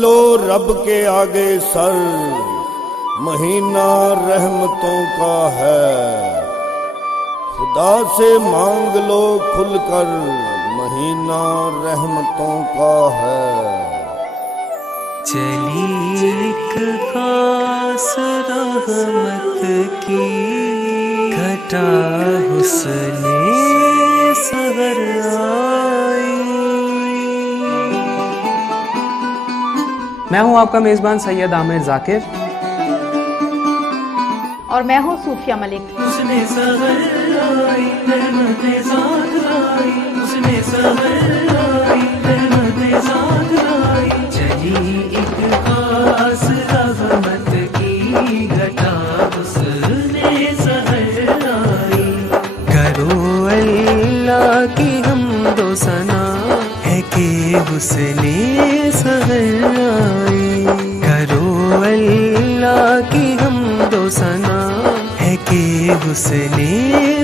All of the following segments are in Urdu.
لو رب کے آگے سر، مہینہ رحمتوں کا ہے، خدا سے مانگ لو کھل کر، مہینہ رحمتوں کا ہے۔ چلی ایک خاص رحمت کی گھٹا حسن سحر آئی۔ میں ہوں آپ کا میزبان سید عامر ذاکر، اور میں ہوں صوفیہ ملک۔ اس نے سحر آئی رحمت ذات آئی، اس نے سحر آئی رحمت ذات آئی، چلی ایک خاص رحمت کی گھٹا حسن سحر آئی۔ کرو اللہ کی حمد و ثنا ہے کہ حسن سحر آئی، کرو اللہ کی حمد و ثنا ہے کہ حسن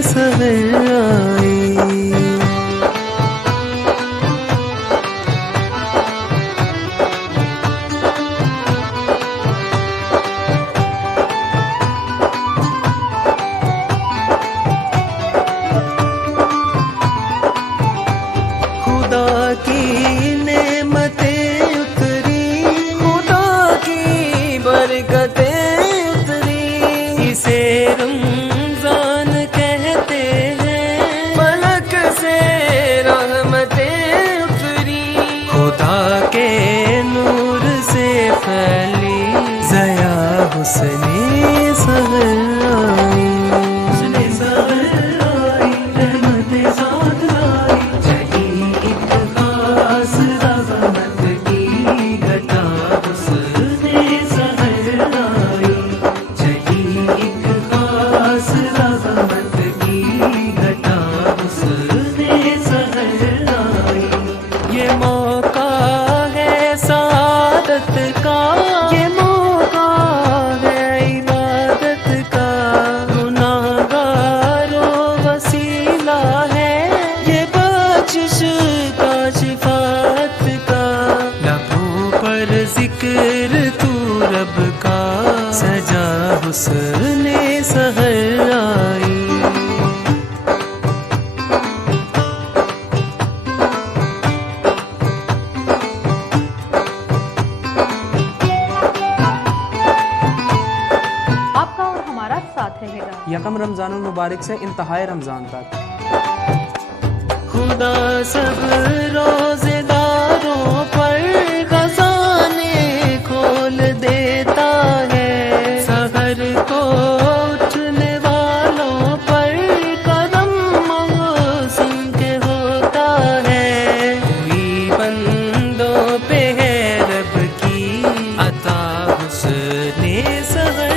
سحر آئی۔ خدا کی نعمتیں اتری، خدا کی برکتیں اتری، اسے رمضان کہتے ہیں، ملک سے رحمتیں اتری، خدا کے نور سے پھیلی ضیا حسن سحر آئی، حسن سحر آئی رحمت ذات آئی، چلی ایک خاص رحمت کی گھٹا حسن سحر آئی، چلی ایک خاص رحمت کی گھٹا حسن سحر آئی۔ یہ موقع ہے سعادت کا، یہ موقع ہے عبادت کا، گناہگاروں وسیلہ ہے یہ بخشش کا، شفاعت کا، لبوں پر ذکر تو رب کا، سجا حسن سحر آئی۔ آپ کا اور ہمارا ساتھ رہے گا۔ یکم رمضان المبارک سے انتہائے رمضان تک۔ خدا سب روزے داروں پر خزانے کھول دیتا ہے، سحر کو اٹھنے والوں پر قدم موسم کے ہوتا ہے، کوئی بندوں پہ ہے رب کی عطا حسن سحر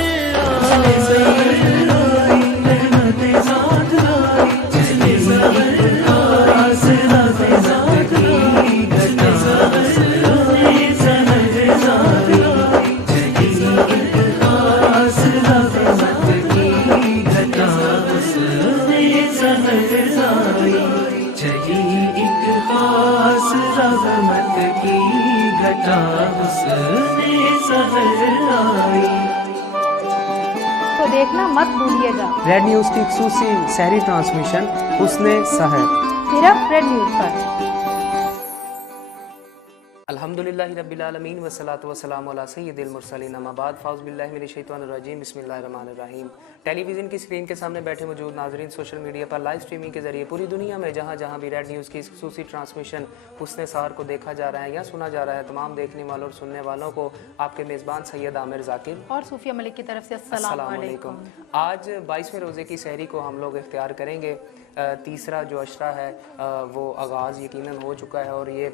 آئی، رحمت ذات آئی، چلی سحر خاص رحمت کی گھٹا حسن سحر آئی، چلی ایک خاص رحمت کی گھٹا حسن سحر آئی، چلی ایک خاص رحمت کی گھٹا حسن سحر آئی۔ تو دیکھنا مت بھولیے گا، ریڈ نیوز کی خصوصی سحری ٹرانسمیشن حسن سحر، صرف ریڈ نیوز پر۔ الحمدللہ رب العالمین والصلاۃ والسلام علی سید المرسلین، اما بعد، فاعوذ باللہ من الشیطان الرجیم، بسم اللہ الرحمن الرحیم۔ ٹیلی ویژن کی اسکرین کے سامنے بیٹھے موجود ناظرین، سوشل میڈیا پر لائیو اسٹریمنگ کے ذریعے پوری دنیا میں جہاں جہاں بھی ریڈ نیوز کی اس خصوصی ٹرانسمیشن حسن سحر کو دیکھا جا رہا ہے یا سنا جا رہا ہے، تمام دیکھنے والوں اور سننے والوں کو آپ کے میزبان سید عامر ذاکر اور صوفیہ ملک کی طرف سے السلام علیکم۔ آج 22ویں روزے کی سحری کو ہم لوگ اختیار کریں گے۔ تیسرا جو عشرہ ہے وہ آغاز یقیناً ہو چکا ہے، اور یہ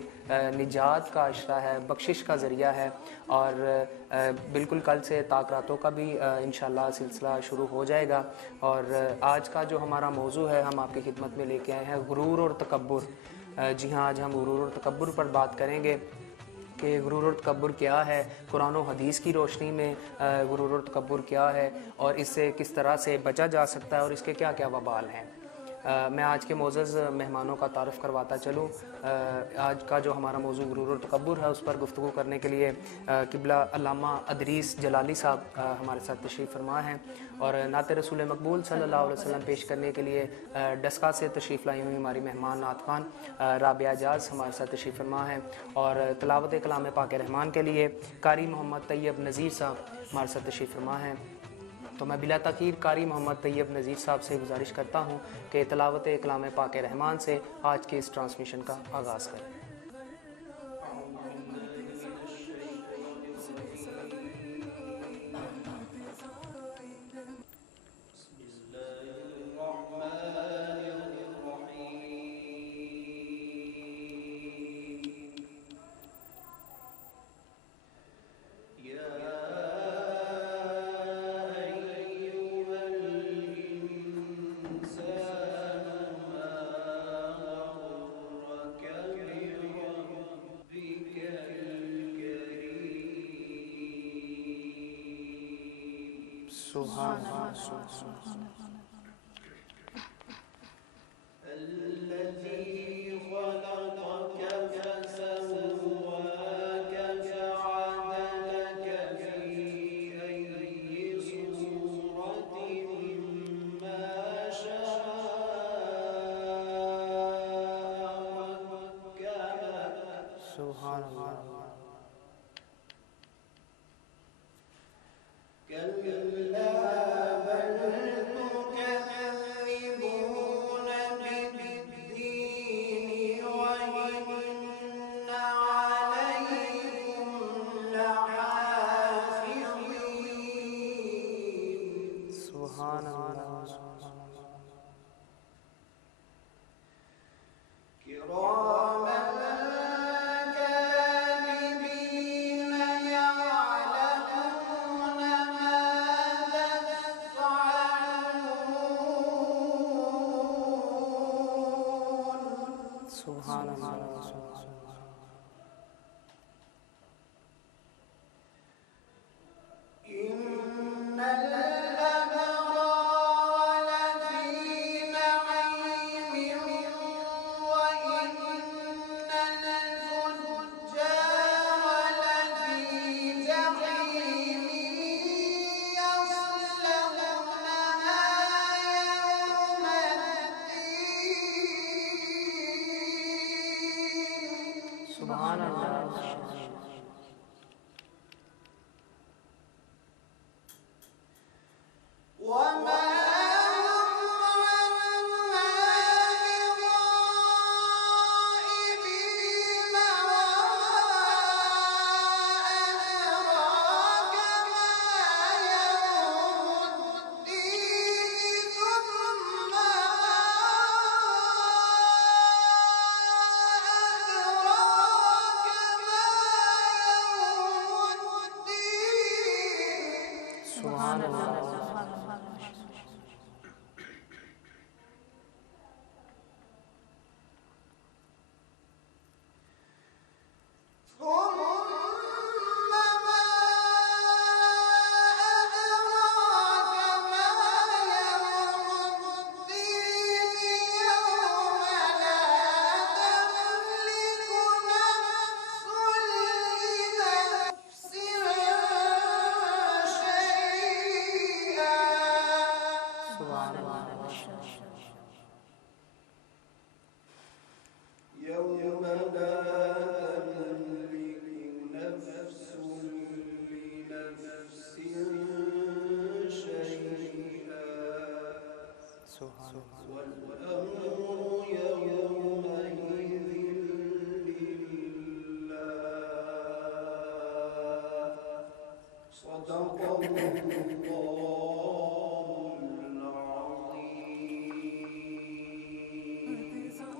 نجات کا عشرہ ہے، بخشش کا ذریعہ ہے، اور بالکل کل سے تاک راتوں کا بھی انشاءاللہ سلسلہ شروع ہو جائے گا۔ اور آج کا جو ہمارا موضوع ہے ہم آپ کی خدمت میں لے کے آئے ہیں غرور اور تکبر۔ جی ہاں، آج ہم غرور اور تکبر پر بات کریں گے کہ غرور اور تکبر کیا ہے، قرآن و حدیث کی روشنی میں غرور اور تکبر کیا ہے، اور اس سے کس طرح سے بچا جا سکتا ہے، اور اس کے کیا کیا وبال ہیں۔ میں آج کے معزز مہمانوں کا تعارف کرواتا چلوں. آج کا جو ہمارا موضوع غرور و تکبر ہے، اس پر گفتگو کرنے کے لیے قبلہ علامہ ادریس جلالی صاحب ہمارے ساتھ تشریف فرما ہیں، اور نعت رسول مقبول صلی اللہ علیہ وسلم پیش کرنے کے لیے ڈسکا سے تشریف لائی ہوئی ہماری مہمان نعت خوان رابعہ اعجاز ہمارے ساتھ تشریف فرما ہیں، اور تلاوت کلام پاک رحمان کے لیے قاری محمد طیب نذیر صاحب ہمارے ساتھ تشریف فرما ہیں. تو میں بلا تاخیر قاری محمد طیب نذیر صاحب سے گزارش کرتا ہوں کہ تلاوت کلام پاک رحمان سے آج کے اس ٹرانسمیشن کا آغاز کریں.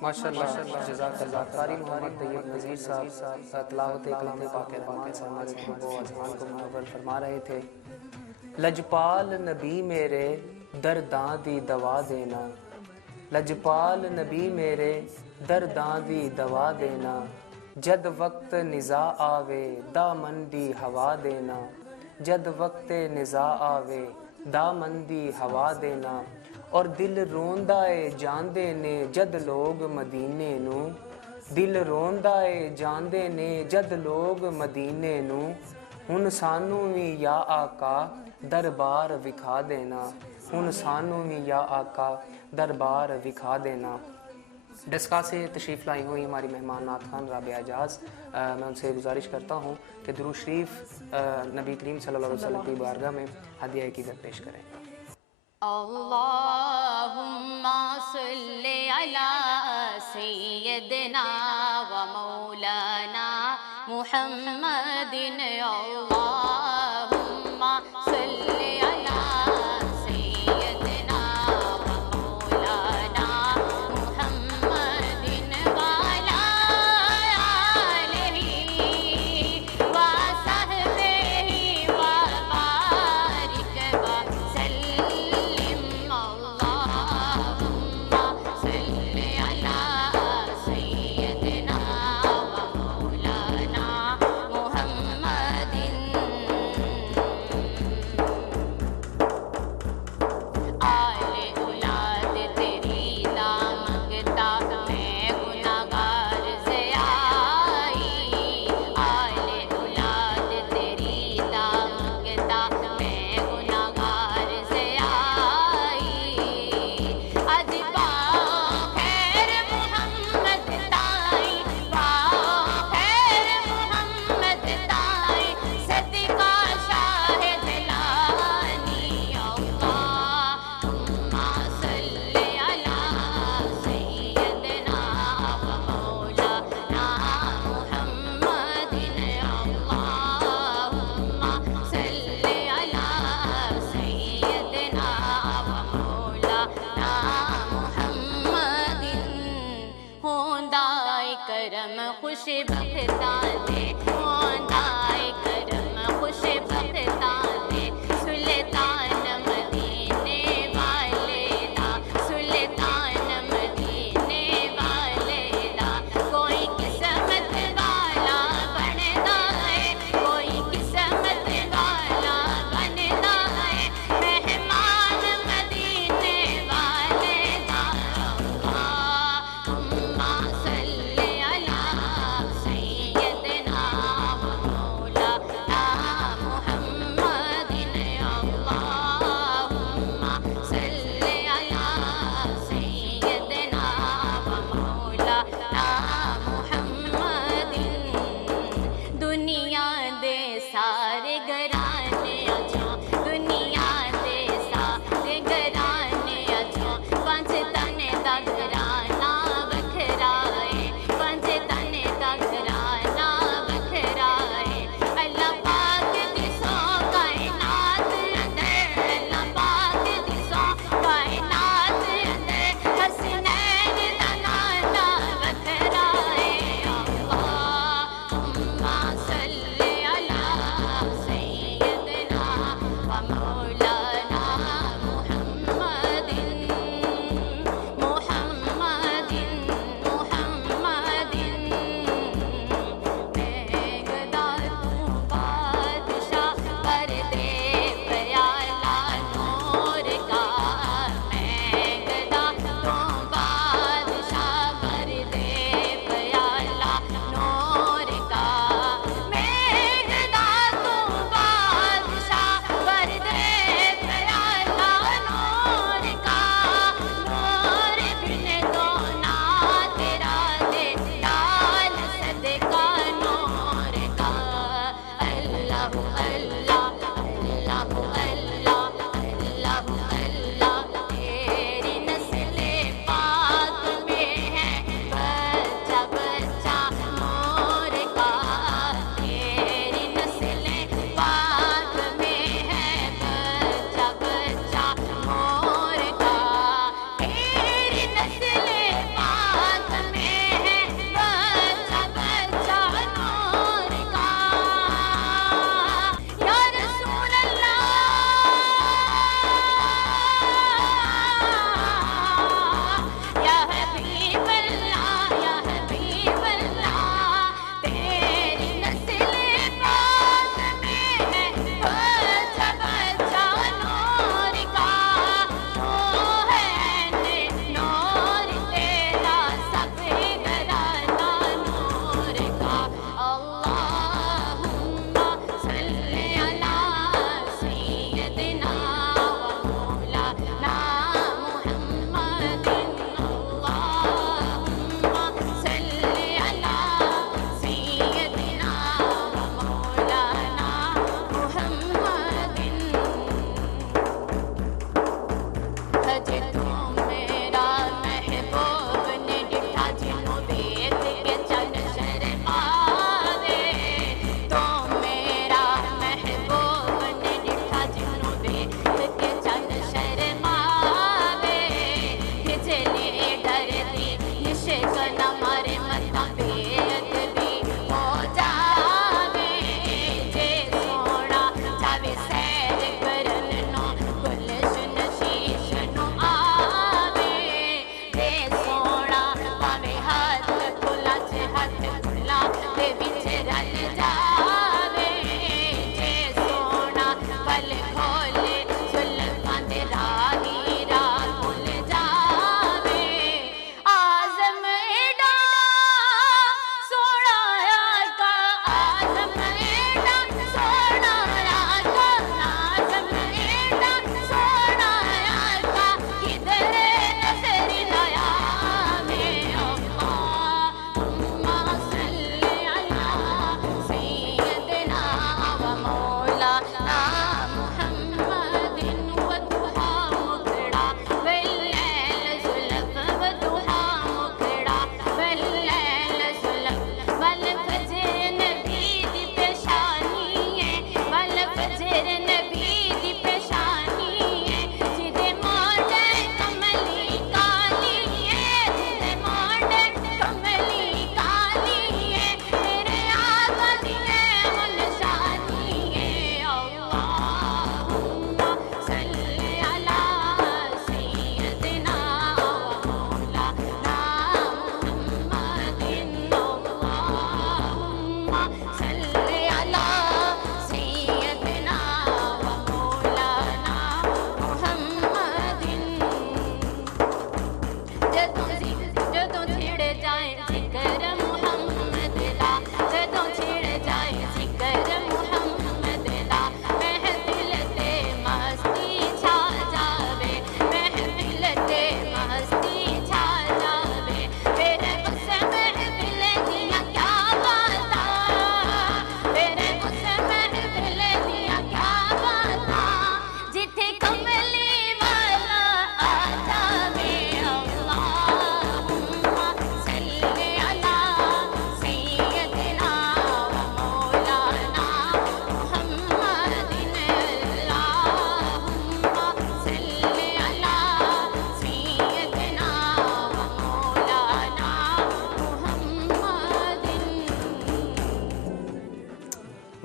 ماشاءاللہ جزاک اللہ. قاری محمد طیب نذیر صاحب تلاوت کلام پاک رحمان سے ہمارے قلوب و اذہان کو منور فرما رہے تھے. لجپال نبی میرے درداں دی دوا دینا، لجپال نبی میرے درداں دی دوا دینا، جد وقت نزاع آوے دامن دی ہوا دینا، جد وقت نزاع آوے دامن دی ہوا دینا، اور دل روندا اے جاندے نے جد لوگ مدینے نو، دل روندا اے جاندے نے جد لوگ مدینے نو، ہن سانوں وی یا آقا دربار وکھا دینا، ہن سانوں وی یا آقا دربار وکھا دینا۔ ڈسکا سے تشریف لائی ہوئی ہماری مہمان نعت خان رابعہ اعجاز، میں ان سے گزارش کرتا ہوں کہ درود شریف نبی کریم صلی اللہ علیہ وسلم کی بارگاہ میں ہدیہ عقیدت پیش کریں۔ اللہم صلی علی سیدنا و مولانا محمد، اللہم صلی علی سیدنا و مولانا محمد وعلی آلہ و صحبہ وبارک وسلم، اللہم صلی علی سیدنا و مولانا محمد۔ آل اولاد تیری لا منگتا میں گناہگار سے آئی، آل اولاد تیری لا منگتا میں گناہگار سے آئی، اج پاؤ خیر محمد تائی، پاؤ خیر محمد تائی، صدقہ شاہ جلانی، اللہم صلی علی سیدنا و مولانا محمد، اللہم صلی علی سیدنا و مولانا محمد۔ ہوندائے کرم خوش بختاں دے، ہوندائے کرم خوش بختاں دے، سلطان مدینے والے دا، سلطان مدینے والے دا، کوئی قسمت والا بندا ہے، کوئی قسمت والا بندا ہے، مہمان مدینے والے دا، اللہم صلی علی سیدنا و مولانا محمد، اللہم صلی علی سیدنا و مولانا محمد۔ دنیا دے سارے گھرانے اچھوں، دنیا دے سارے گھرانے اچھوں، پنج تنے دا گھرانہ وکھرا ہے، پنج تنے دا گھرانہ وکھرا ہے، اللہ پاک دی سو کائنات اندر، اللہ پاک دی سو کائنات اندر، حسنین دا نانا وکھرا ہے، اللہم صلی علی سیدنا و مولانا محمد، محمد، محمد۔ میگدار تو بادشاہ کر دے پیالہ نور کا، میگدار تو بادشاہ کر دے پیالہ نور کا، میگدار تو بادشاہ کر دے پیالہ نور کا، نور بن دو نا تیرا دے لال صدقہ نور کا، اللہ اللہ اللہ اللہ اللہ اللہ، تیری نسل پاک میں ہے بچہ بچہ نور کا، تیری نسل پاک میں ہے بچہ بچہ نور کا، تیری نسل پاک میں ہے بچہ بچہ نور کا، یا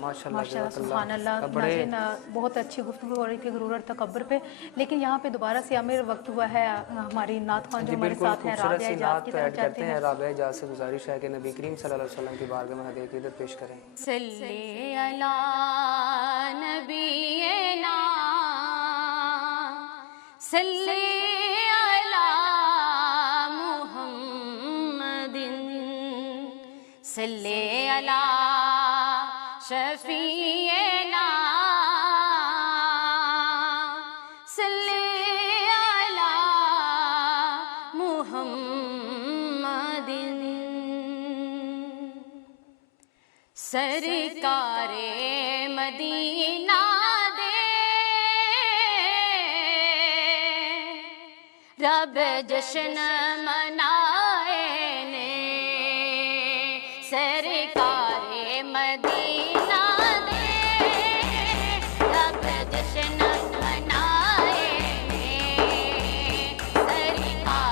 ماشاءاللہ ماشاءاللہ جزاک سبحان اللہ. بڑے ناظرین بہت اچھی گفتگو ہو رہی تھی غرور اور تکبر پہ، لیکن یہاں پہ دوبارہ سے عامر وقت ہوا ہے ہماری نعت خوان جو جی ہمارے بالکل ساتھ ہیں خوبصورت رابعہ سی اعجاز نعت کی کو طرف ایڈ جاتے کرتے ہیں. رابعہ اعجاز سے گزارش ہے کہ نبی کریم صلی اللہ علیہ وسلم کی بارگاہ میں ہدیہ عقیدت پیش کریں. صلی علی نبینا صلی علی محمد صلی علی شفیعنا صلی علی محمد سرکار مدینہ دے رب جشن منائے نے سرکار مدینہ دے رب جشن منائے نے سرکار مدینہ دے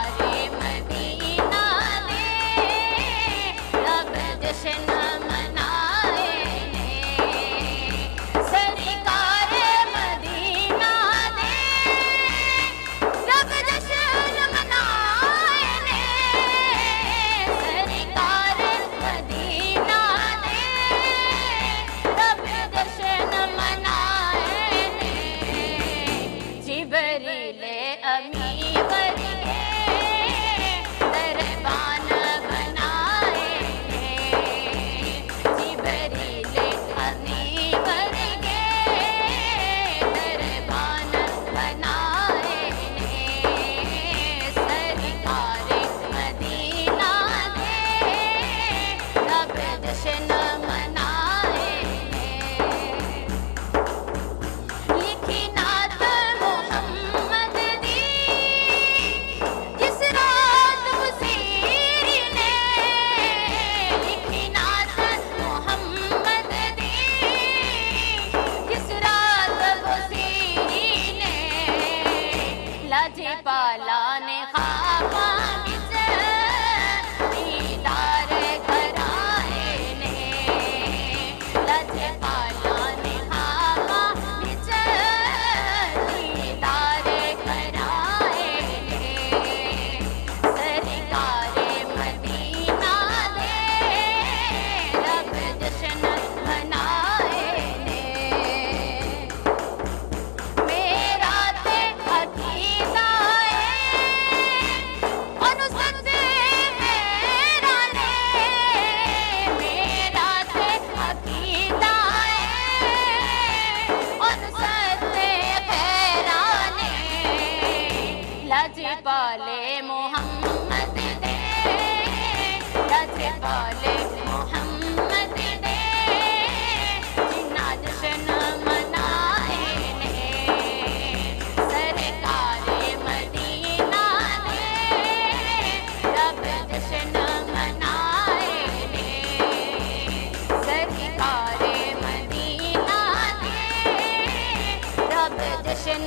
رب جشن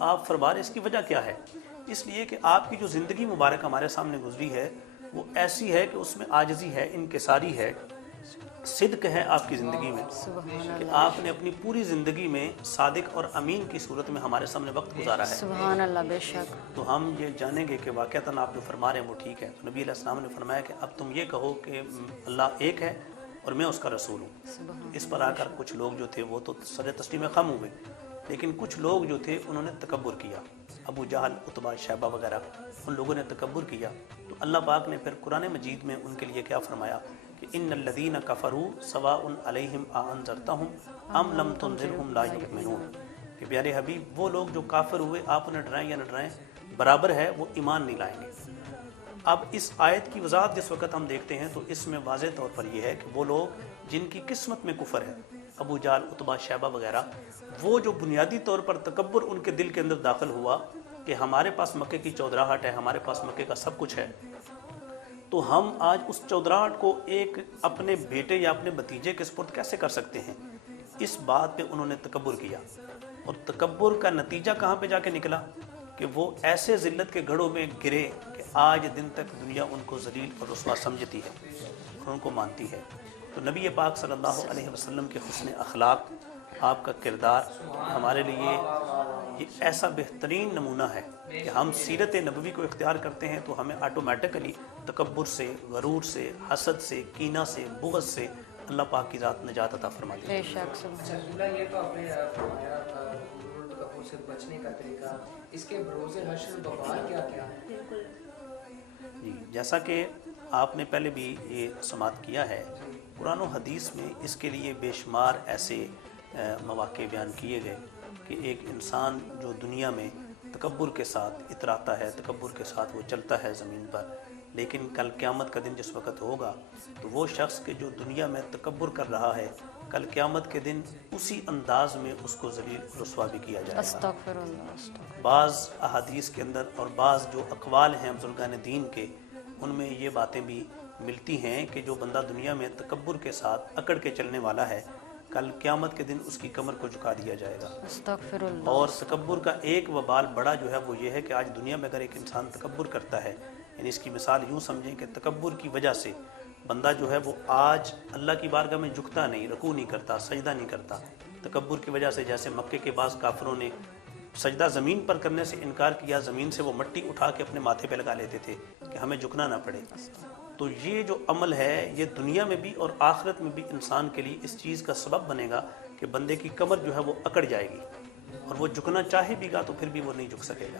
آپ فرما رہے، اس کی وجہ کیا ہے؟ اس لیے کہ آپ کی جو زندگی مبارک ہمارے سامنے گزری ہے وہ ایسی ہے کہ اس میں عاجزی ہے، انکساری ہے، صدق ہے آپ کی زندگی میں، کہ آپ نے اپنی پوری زندگی میں صادق اور امین کی صورت میں ہمارے سامنے وقت گزارا ہے۔ سبحان اللہ، بے شک۔ تو ہم یہ جانیں گے کہ واقعتاً آپ جو فرما رہے ہیں وہ ٹھیک ہے۔ تو نبی علیہ السلام نے فرمایا کہ اب تم یہ کہو کہ اللہ ایک ہے اور میں اس کا رسول ہوں۔ اس پر آ کر کچھ لوگ جو تھے وہ تو سر تسلیم خم ہوئے، لیکن کچھ لوگ جو تھے انہوں نے تکبر کیا، ابو جہل، عتبہ، شیبہ وغیرہ، ان لوگوں نے تکبر کیا۔ تو اللہ پاک نے پھر قرآن مجید میں ان کے لیے کیا فرمایا کہ ان الذین کفروا سواء علیہم انذرتہم ام لم تنذرہم لا یؤمنون، کہ پیارے حبیب وہ لوگ جو کافر ہوئے آپ انہیں ڈرائیں یا نہ ڈرائیں برابر ہے، وہ ایمان نہیں لائیں گے۔ اب اس آیت کی وضاحت جس وقت ہم دیکھتے ہیں تو اس میں واضح طور پر یہ ہے کہ وہ لوگ جن کی قسمت میں کفر ہے، ابو جہل، عتبہ، شیبہ وغیرہ، وہ جو بنیادی طور پر تکبر ان کے دل کے اندر داخل ہوا کہ ہمارے پاس مکے کی چودراہٹ ہے، ہمارے پاس مکے کا سب کچھ ہے، تو ہم آج اس چودراہٹ کو ایک اپنے بیٹے یا اپنے بھتیجے کے سپرد کیسے کر سکتے ہیں؟ اس بات پہ انہوں نے تکبر کیا، اور تکبر کا نتیجہ کہاں پہ جا کے نکلا کہ وہ ایسے ذلت کے گڑھوں میں گرے کہ آج دن تک دنیا ان کو ذلیل اور رسوا سمجھتی ہے اور ان کو مانتی ہے۔ تو نبی پاک صلی اللہ علیہ وسلم کے حسن اخلاق، آپ کا کردار ہمارے لیے یہ ایسا بہترین نمونہ ہے کہ ہم سیرت نبوی کو اختیار کرتے ہیں تو ہمیں آٹومیٹکلی تکبر سے، غرور سے، حسد سے، کینہ سے، بغض سے اللہ پاک کی ذات نجات عطا فرما دی۔ بے شک، سبحان اللہ۔ یہ تو آپ نے فرمایا غرور تکبر سے بچنے کا طریقہ، اس کے بروز حشر وبال کیا کیا ہے؟ جی، جیسا کہ آپ نے پہلے بھی یہ سماعت کیا ہے، قرآن و حدیث میں اس کے لیے بے شمار ایسے مواقع بیان کیے گئے کہ ایک انسان جو دنیا میں تکبر کے ساتھ اتراتا ہے، تکبر کے ساتھ وہ چلتا ہے زمین پر، لیکن کل قیامت کا دن جس وقت ہوگا تو وہ شخص کہ جو دنیا میں تکبر کر رہا ہے، کل قیامت کے دن اسی انداز میں اس کو ذلیل رسوا بھی کیا جائے گا۔ استغفر اللہ، استغفر۔ بعض احادیث کے اندر اور بعض جو اقوال ہیں بزرگان دین کے، ان میں یہ باتیں بھی ملتی ہیں کہ جو بندہ دنیا میں تکبر کے ساتھ اکڑ کے چلنے والا ہے، کل قیامت کے دن اس کی کمر کو جھکا دیا جائے گا۔ استغفر اللہ۔ اور تکبر کا ایک وبال بڑا جو ہے وہ یہ ہے کہ آج دنیا میں اگر ایک انسان تکبر کرتا ہے، یعنی اس کی مثال یوں سمجھیں کہ تکبر کی وجہ سے بندہ جو ہے وہ آج اللہ کی بارگاہ میں جھکتا نہیں، رکوع نہیں کرتا، سجدہ نہیں کرتا۔ تکبر کی وجہ سے جیسے مکے کے بعض کافروں نے سجدہ زمین پر کرنے سے انکار کیا، زمین سے وہ مٹی اٹھا کے اپنے ماتھے پہ لگا لیتے تھے کہ ہمیں جھکنا نہ پڑے۔ تو یہ جو عمل ہے یہ دنیا میں بھی اور آخرت میں بھی انسان کے لیے اس چیز کا سبب بنے گا کہ بندے کی کمر جو ہے وہ اکڑ جائے گی اور وہ جھکنا چاہے بھی گا تو پھر بھی وہ نہیں جھک سکے گا۔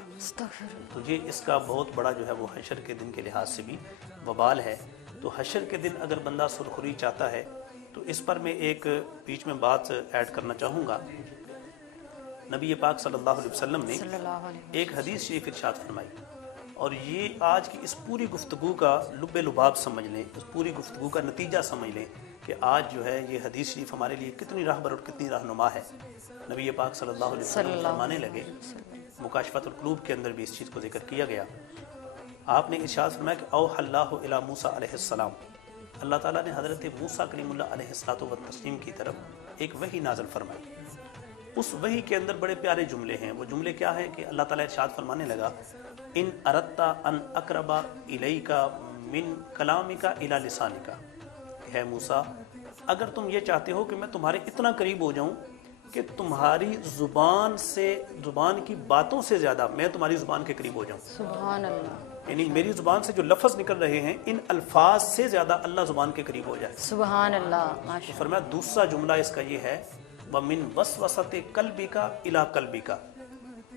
تو یہ اس کا بہت بڑا جو ہے وہ حشر کے دن کے لحاظ سے بھی وبال ہے۔ تو حشر کے دن اگر بندہ سرخری چاہتا ہے تو اس پر میں ایک بیچ میں بات ایڈ کرنا چاہوں گا۔ نبی پاک صلی اللہ علیہ وسلم نے ایک حدیث شریف ارشاد فرمائی، اور یہ آج کی اس پوری گفتگو کا لب لباب سمجھ لیں، اس پوری گفتگو کا نتیجہ سمجھ لیں کہ آج جو ہے یہ حدیث شریف ہمارے لیے کتنی راہبر اور کتنی رہنما ہے۔ نبی پاک صلی اللہ علیہ وسلم فرمانے لگے، مکاشفۃ القلوب کے اندر بھی اس چیز کو ذکر کیا گیا۔ آپ نے ارشاد فرمایا کہ اوحی اللہ الی موسیٰ علیہ السلام، اللہ تعالیٰ نے حضرت موسیٰ کلیم اللہ علیہ السلام کی طرف ایک وحی نازل فرمائی۔ اس وحی کے اندر بڑے پیارے جملے ہیں۔ وہ جملے کیا ہے کہ اللہ تعالیٰ ارشاد فرمانے لگا، ان اردت ان اقرب الیک من کلامک الی لسانک، ہے موسیٰ اگر تم یہ چاہتے ہو کہ میں تمہارے اتنا قریب ہو جاؤں کہ تمہاری زبان کی باتوں سے زیادہ میں تمہاری زبان کے قریب ہو جاؤں، سبحان اللہ، یعنی میری زبان سے جو لفظ نکل رہے ہیں ان الفاظ سے زیادہ اللہ زبان کے قریب ہو جائے۔ سبحان اللہ، تو ماشاء فرمایا دوسرا جملہ اس کا یہ ہے، وَمِن وَسْوَسَةِ قَلْبِكَ إِلَىٰ قَلْبِكَ،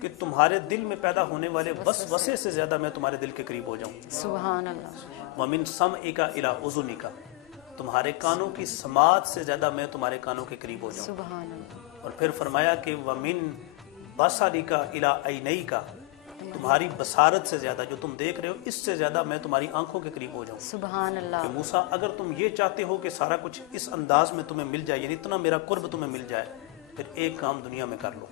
کہ تمہارے دل میں پیدا ہونے والے وسوسے سے زیادہ میں تمہارے دل کے قریب ہو جاؤں۔ سبحان اللہ، وَمِن سَمْعِكَ إِلَىٰ أُذُنِكَ، تمہارے کانوں کی سماعت سے زیادہ میں تمہارے کانوں کے قریب ہو جاؤں۔ سبحان اللہ، اور پھر فرمایا کہ وَمِن بَصَرِكَ إِلَىٰ عَيْنَيْكَ، تمہاری بصارت سے زیادہ جو تم دیکھ رہے ہو اس سے زیادہ میں تمہاری آنکھوں کے قریب ہو جاؤں۔ سبحان اللہ، کہ موسیٰ اگر تم یہ چاہتے ہو کہ سارا کچھ اس انداز میں تمہیں مل جائے، یعنی اتنا میرا قرب تمہیں مل جائے، پھر ایک کام دنیا میں کر لو۔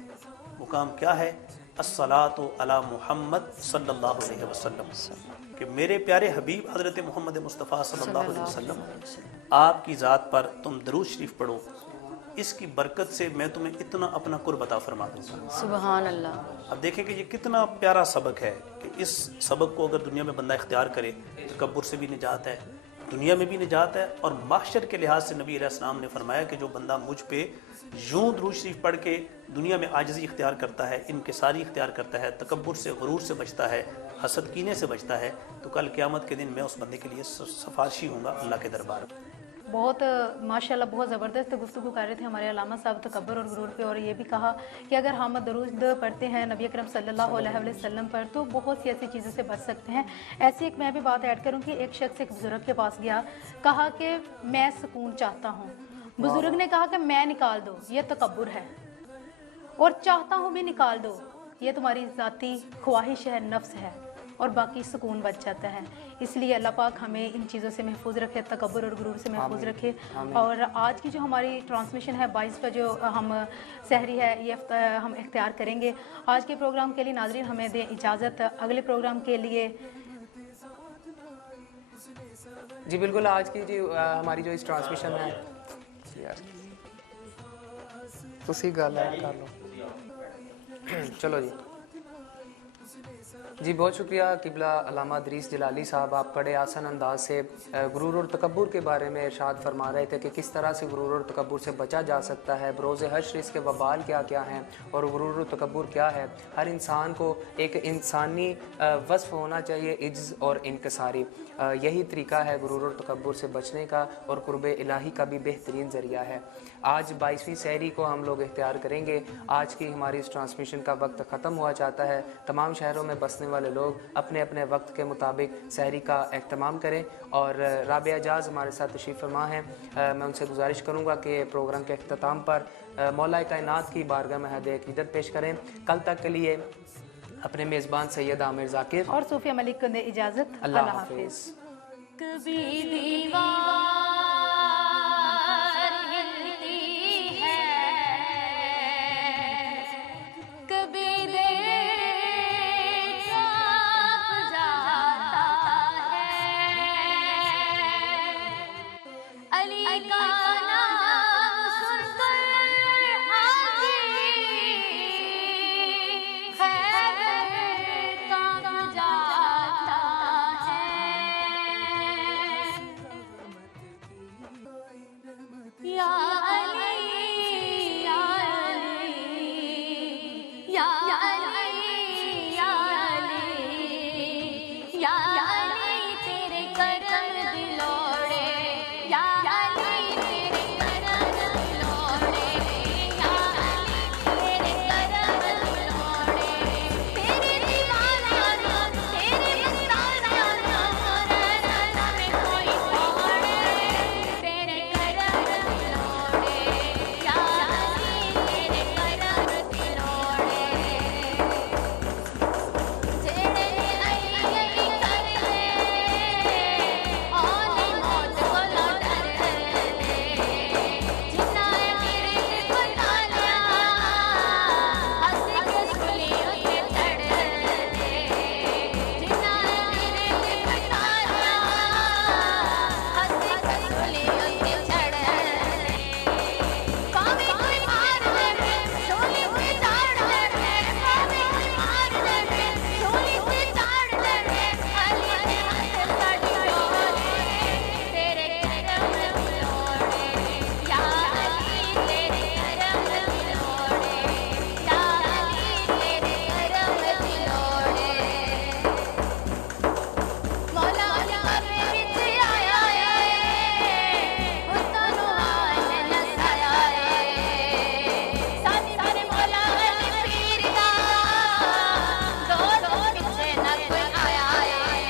وہ کام کیا ہے؟ الصلاۃ علی محمد صلی اللہ علیہ وسلم، کہ میرے پیارے حبیب حضرت محمد مصطفیٰ صلی اللہ علیہ وسلم آپ کی ذات پر تم درود شریف پڑھو، اس کی برکت سے میں تمہیں اتنا اپنا قرب عطا فرما دوں گا. سبحان اللہ. اب دیکھیں کہ یہ کتنا پیارا سبق ہے کہ اس سبق کو اگر دنیا میں بندہ اختیار کرے تکبر سے بھی نجات ہے, دنیا میں بھی نجات ہے, اور محشر کے لحاظ سے نبی علیہ السلام نے فرمایا کہ جو بندہ مجھ پہ یوں درود شریف پڑھ کے دنیا میں عاجزی اختیار کرتا ہے, انکساری اختیار کرتا ہے, تکبر سے, غرور سے بچتا ہے, حسد کینے سے بچتا ہے, تو کل قیامت کے دن میں اس بندے کے لیے سفارشی ہوں گا اللہ کے دربار میں. بہت ماشاءاللہ بہت زبردست گفتگو کر رہے تھے ہمارے علامہ صاحب تکبر اور غرور پہ, اور یہ بھی کہا کہ اگر ہم درود پڑھتے ہیں نبی اکرم صلی اللہ علیہ وسلم پر تو بہت سی ایسی چیزوں سے بچ سکتے ہیں. ایسی ایک میں بھی بات ایڈ کروں کہ ایک شخص ایک بزرگ کے پاس گیا, کہا کہ میں سکون چاہتا ہوں. بزرگ نے کہا کہ میں نکال دو, یہ تکبر ہے, اور چاہتا ہوں بھی نکال دو, یہ تمہاری ذاتی خواہش ہے, نفس ہے, اور باقی سکون بچ جاتا ہے. اس لیے اللہ پاک ہمیں ان چیزوں سے محفوظ رکھے, تکبر اور غرور سے محفوظ رکھے. اور آج کی جو ہماری ٹرانسمیشن ہے 22 کا جو ہم سحری ہے یہ ہم اختیار کریں گے. آج کے پروگرام کے لیے ناظرین ہمیں دیں اجازت, اگلے پروگرام کے لیے. جی بالکل, آج کی جو ہماری جو اس ٹرانسمیشن ہے اسی گل ہے کر لو. چلو جی بہت شکریہ قبلہ علامہ ادریس جلالی صاحب, آپ بڑے آسان انداز سے غرور اور تکبر کے بارے میں ارشاد فرما رہے تھے کہ کس طرح سے غرور اور تکبر سے بچا جا سکتا ہے, بروز حشر اس کے وبال کیا کیا ہیں, اور غرور اور تکبر کیا ہے. ہر انسان کو ایک انسانی وصف ہونا چاہیے, عجز اور انکساری. یہی طریقہ ہے غرور اور تکبر سے بچنے کا, اور قرب الہی کا بھی بہترین ذریعہ ہے. آج 22ویں سحری کو ہم لوگ اختیار کریں گے. آج کی ہماری اس ٹرانسمیشن کا وقت ختم ہوا چاہتا ہے. تمام شہروں میں بسنے والے لوگ اپنے اپنے وقت کے مطابق سحری کا اہتمام کریں. اور رابعہ اعجاز ہمارے ساتھ تشریف فرما ہیں, میں ان سے گزارش کروں گا کہ پروگرام کے اختتام پر مولا کائنات کی بارگاہ میں ہدیہ عقیدت پیش کریں. کل تک کے لیے اپنے میزبان سید عامر ذاکر اور صوفیہ ملک کو دیں اجازت. اللہ حافظ. کبھی دیوار ہلتی ہے, کبھی دل چاپ جاتا ہے, علی کا نام سن کر حاجی خیر کام جاتا ہے. یا علی یا علی یا علی یا علی یا علی تیرے کرم دلوڑے, یا علی تیرے کرم دلوڑے, یا علی تیرے کرم دلوڑے, تیرے دیوانہ تیرے مستانہ رہنا میں کوئی پاڑے, تیرے کرم دلوڑے, یا علی تیرے کرم دلوڑے. جڑے علی علی کر دے اونے موت کولوں ڈر دے, جنہاں میرے بنا لیا ہس کے سلی اتے چڑھ دے, جنہاں میرے بنا لیا ہس کے سلی اتے چڑھ دے. پاویں کوئی مار دے سولی تے چاڑ دے, پاویں کوئی مار دے سولی تے چاڑ دے, علی دے ہاتھ ساڈی ڈوڑے, تیرے کرم دلوڑے, یا علی تیرے کرم دلوڑے, یا علی تیرے کرم دلوڑے. مولا کعبے وچ آیا اے, حسن نو آن نسایا اے, سارے مولا علی پیر دا دو پیچھے نہ کوئی آیا اے.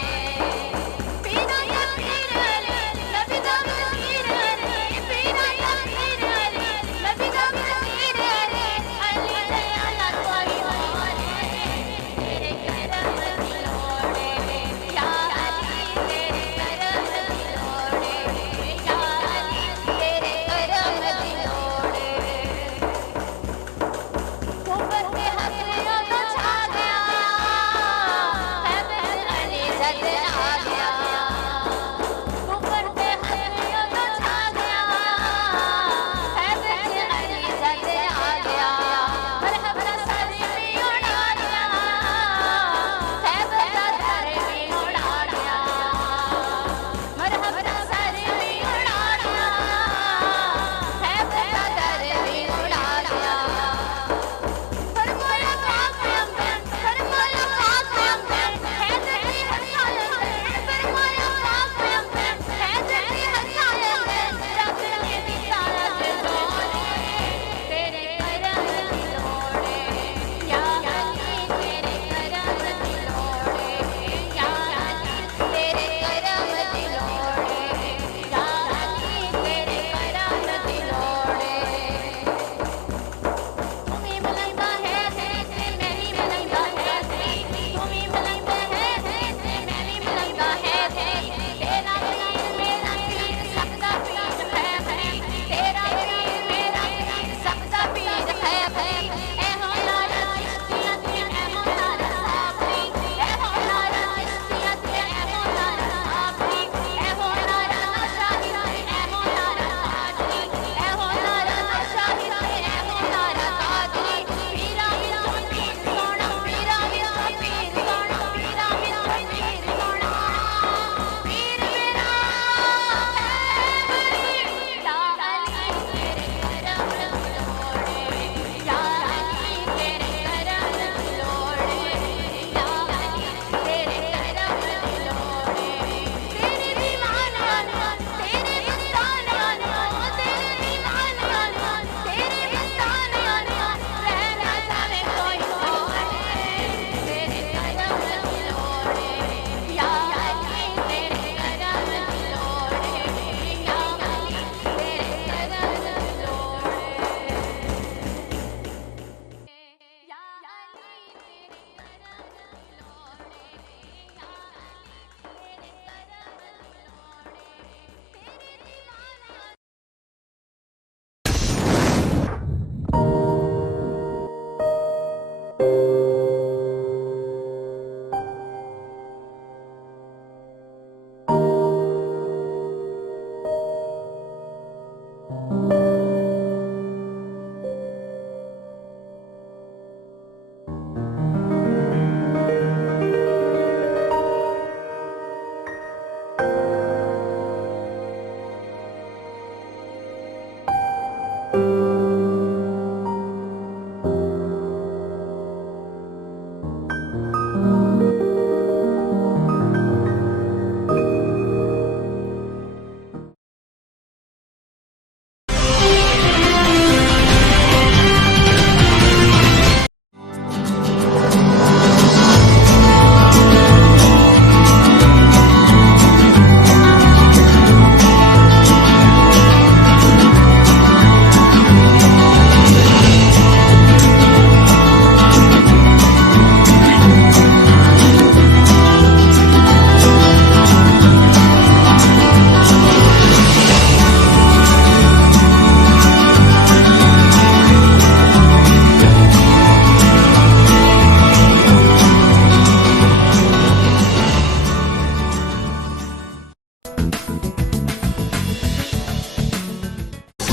پیرا یا پیر علی نبی دا